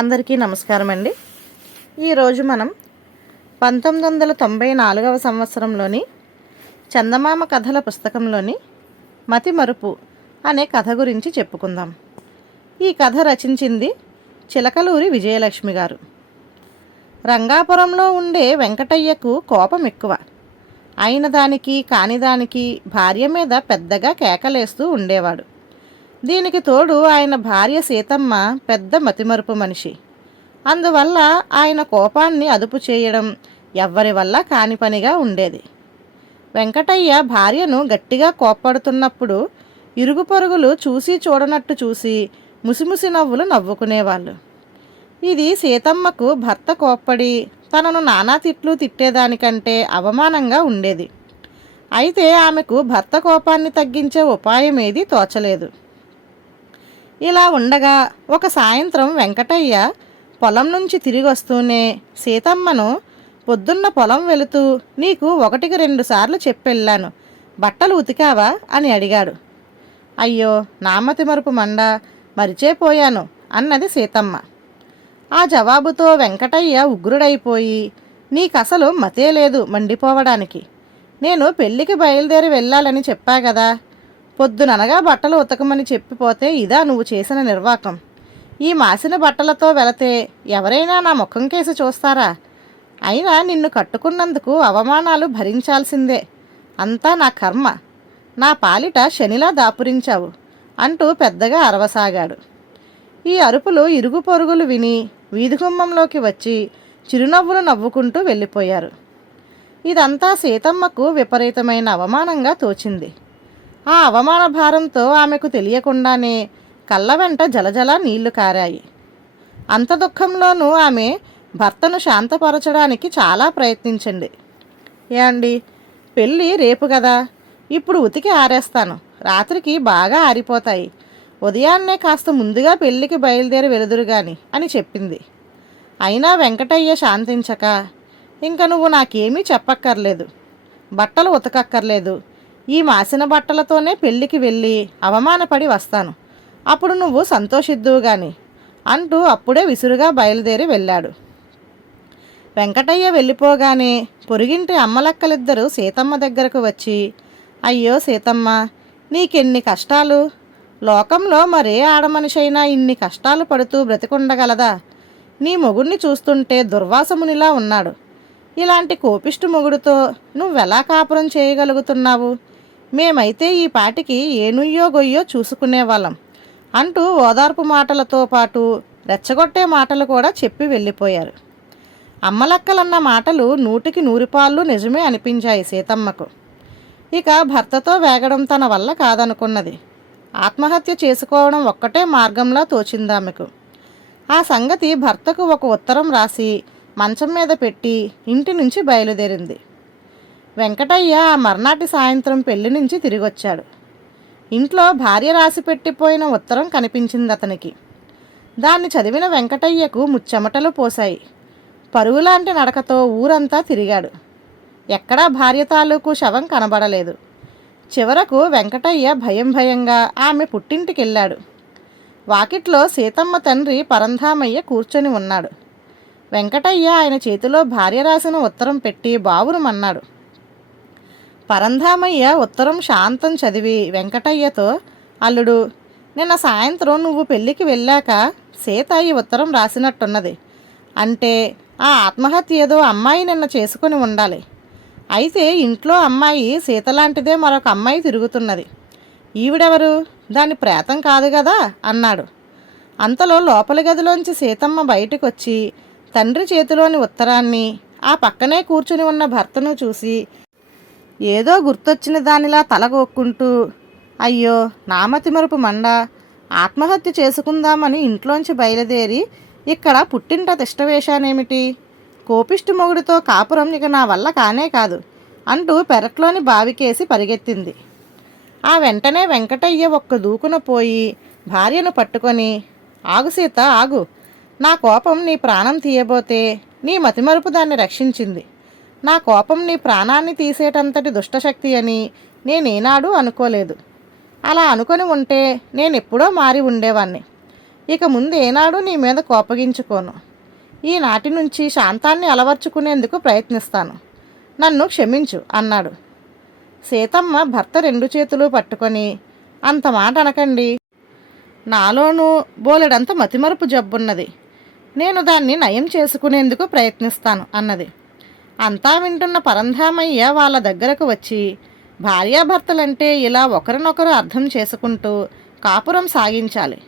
అందరికీ నమస్కారం అండి. ఈరోజు మనం 1994వ సంవత్సరంలోని చందమామ కథల పుస్తకంలోని మతిమరుపు అనే కథ గురించి చెప్పుకుందాం. ఈ కథ రచించింది చిలకలూరి విజయలక్ష్మి గారు. రంగాపురంలో ఉండే వెంకటయ్యకు కోపం ఎక్కువ. అయిన దానికి కానిదానికి భార్య మీద పెద్దగా కేకలేస్తూ ఉండేవాడు. దీనికి తోడు ఆయన భార్య సీతమ్మ పెద్ద మతిమరుపు మనిషి. అందువల్ల ఆయన కోపాన్ని అదుపు చేయడం ఎవ్వరి వల్ల కాని పనిగా ఉండేది. వెంకటయ్య భార్యను గట్టిగా కోప్పడుతున్నప్పుడు ఇరుగు పొరుగులు చూసి చూడనట్టు చూసి ముసిముసి నవ్వులు నవ్వుకునేవాళ్ళు. ఇది సీతమ్మకు భర్త కోప్పడి తనను నానా తిట్లు తిట్టేదానికంటే అవమానంగా ఉండేది. అయితే ఆమెకు భర్త కోపాన్ని తగ్గించే ఉపాయం ఏదీ తోచలేదు. ఇలా ఉండగా ఒక సాయంత్రం వెంకటయ్య పొలం నుంచి తిరిగి వస్తూనే సీతమ్మను, పొద్దున్న పొలం వెళుతూ నీకు 1-2 సార్లు చెప్పెళ్ళాను, బట్టలు ఉతికావా అని అడిగాడు. అయ్యో నా మతిమరుపు మండ, మరిచేపోయాను అన్నది సీతమ్మ. ఆ జవాబుతో వెంకటయ్య ఉగ్రుడైపోయి, నీకసలు మతే లేదు మండిపోవడానికి. నేను పెళ్ళికి బయలుదేరి వెళ్ళాలని చెప్పా కదా, పొద్దుననగా బట్టలు ఉతకమని చెప్పిపోతే ఇదా నువ్వు చేసిన నిర్వాకం? ఈ మాసిన బట్టలతో వెళితే ఎవరైనా నా ముఖం కేసి చూస్తారా? అయినా నిన్ను కట్టుకున్నందుకు అవమానాలు భరించాల్సిందే. అంతా నా కర్మ. నా పాలిట శనిలా దాపురించావు అంటూ పెద్దగా అరవసాగాడు. ఈ అరుపులు ఇరుగు పొరుగులు విని వీధిగుమ్మంలోకి వచ్చి చిరునవ్వులు నవ్వుకుంటూ వెళ్ళిపోయారు. ఇదంతా సీతమ్మకు విపరీతమైన అవమానంగా తోచింది. ఆ అవమాన భారంతో ఆమెకు తెలియకుండానే కళ్ళ వెంట జలజల నీళ్లు కారాయి. అంత దుఃఖంలోనూ ఆమె భర్తను శాంతపరచడానికి చాలా ప్రయత్నించింది. ఏమండి, పెళ్ళి రేపు కదా, ఇప్పుడు ఉతికి ఆరేస్తాను, రాత్రికి బాగా ఆరిపోతాయి, ఉదయాన్నే కాస్త ముందుగా పెళ్ళికి బయలుదేరి వెలుదురు గాని అని చెప్పింది. అయినా వెంకటయ్య శాంతించక, ఇంక నువ్వు నాకేమీ చెప్పక్కర్లేదు, బట్టలు ఉతకక్కర్లేదు, ఈ మాసిన బట్టలతోనే పెళ్ళికి వెళ్ళి అవమానపడి వస్తాను, అప్పుడు నువ్వు సంతోషిద్దువు గాని అంటూ అప్పుడే విసురుగా బయలుదేరి వెళ్ళాడు. వెంకటయ్య వెళ్ళిపోగానే పొరుగింటి అమ్మలక్కలిద్దరూ సీతమ్మ దగ్గరకు వచ్చి, అయ్యో సీతమ్మ, నీకెన్ని కష్టాలు! లోకంలో మరే ఆడమనిషైనా ఇన్ని కష్టాలు పడుతూ బ్రతికుండగలదా? నీ మొగుడిని చూస్తుంటే దుర్వాసమునిలా ఉన్నాడు. ఇలాంటి కోపిష్టి మొగుడుతో నువ్వెలా కాపురం చేయగలుగుతున్నావు? మేమైతే ఈ పాటికి ఏనుయ్యో గొయ్యో చూసుకునేవాళ్ళం అంటూ ఓదార్పు మాటలతో పాటు రెచ్చగొట్టే మాటలు కూడా చెప్పి వెళ్ళిపోయారు. అమ్మలక్కలన్న మాటలు 100% నిజమే అనిపించాయి సీతమ్మకు. ఇక భర్తతో వేగడం తన వల్ల కాదనుకున్నది. ఆత్మహత్య చేసుకోవడం ఒక్కటే మార్గంలా తోచిందామెకు. ఆ సంగతి భర్తకు ఒక ఉత్తరం రాసి మంచం మీద పెట్టి ఇంటి నుంచి బయలుదేరింది. వెంకటయ్య ఆ మర్నాటి సాయంత్రం పెళ్లి నుంచి తిరిగొచ్చాడు. ఇంట్లో భార్య రాసి పెట్టిపోయిన ఉత్తరం కనిపించింది అతనికి. దాన్ని చదివిన వెంకటయ్యకు ముచ్చెమటలు పోశాయి. పరుగులాంటి నడకతో ఊరంతా తిరిగాడు. ఎక్కడా భార్య తాలూకు శవం కనబడలేదు. చివరకు వెంకటయ్య భయంగా ఆమె పుట్టింటికెళ్ళాడు. వాకిట్లో సీతమ్మ తండ్రి పరంధామయ్య కూర్చొని ఉన్నాడు. వెంకటయ్య ఆయన చేతిలో భార్య రాసిన ఉత్తరం పెట్టి బావురుమన్నాడు. పరంధామయ్య ఉత్తరం శాంతం చదివి వెంకటయ్యతో, అల్లుడు, నిన్న సాయంత్రం నువ్వు పెళ్ళికి వెళ్ళాక సీత ఈ ఉత్తరం రాసినట్టున్నది. అంటే ఆ ఆత్మహత్య ఏదో అమ్మాయి నిన్న చేసుకుని ఉండాలి. అయితే ఇంట్లో అమ్మాయి సీతలాంటిదే మరొక అమ్మాయి తిరుగుతున్నది. ఈవిడెవరు? దాని ప్రేతం కాదు కదా అన్నాడు. అంతలో లోపలి గదిలోంచి సీతమ్మ బయటకొచ్చి తండ్రి చేతిలోని ఉత్తరాన్ని, ఆ పక్కనే కూర్చుని ఉన్న భర్తను చూసి ఏదో గుర్తొచ్చిన దానిలా తలగొక్కుంటూ, అయ్యో నా మతిమరుపు మండ, ఆత్మహత్య చేసుకుందామని ఇంట్లోంచి బయలుదేరి ఇక్కడ పుట్టింట తిష్టవేశానేమిటి? కోపిష్టి మొగుడితో కాపురం ఇక నా వల్ల కానే కాదు అంటూ పెరట్లోని బావికేసి పరిగెత్తింది. ఆ వెంటనే వెంకటయ్య ఒక్క దూకున పోయి భార్యను పట్టుకొని, ఆగు సీత ఆగు, నా కోపం నీ ప్రాణం తీయబోతే నీ మతిమరుపు దాన్ని రక్షించింది. నా కోపం నీ ప్రాణాన్ని తీసేటంతటి దుష్టశక్తి అని నేనేనాడూ అనుకోలేదు. అలా అనుకొని ఉంటే నేనెప్పుడో మారి ఉండేవాణ్ణి. ఇక ముందు ఏనాడు నీ మీద కోపగించుకోను. ఈనాటి నుంచి శాంతాన్ని అలవర్చుకునేందుకు ప్రయత్నిస్తాను. నన్ను క్షమించు అన్నాడు. సీతమ్మ భర్త 2 చేతులు పట్టుకొని, అంత మాట అనకండి. నాలోనూ బోలెడంత మతిమరుపు జబ్బున్నది. నేను దాన్ని నయం చేసుకునేందుకు ప్రయత్నిస్తాను అన్నది. అంతా వింటున్న పరంధామయ్య వాళ్ళ దగ్గరకు వచ్చి, భార్యాభర్తలంటే ఇలా ఒకరినొకరు అర్థం చేసుకుంటూ కాపురం సాగించాలి.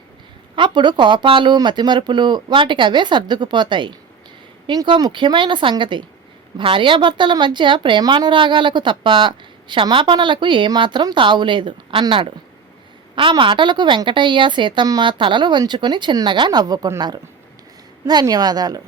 అప్పుడు కోపాలు మతిమరుపులు వాటికి అవే సర్దుకుపోతాయి. ఇంకో ముఖ్యమైన సంగతి, భార్యాభర్తల మధ్య ప్రేమానురాగాలకు తప్ప క్షమాపణలకు ఏమాత్రం తావులేదు అన్నాడు. ఆ మాటలకు వెంకటయ్య సీతమ్మ తలలు వంచుకొని చిన్నగా నవ్వుకున్నారు. ధన్యవాదాలు.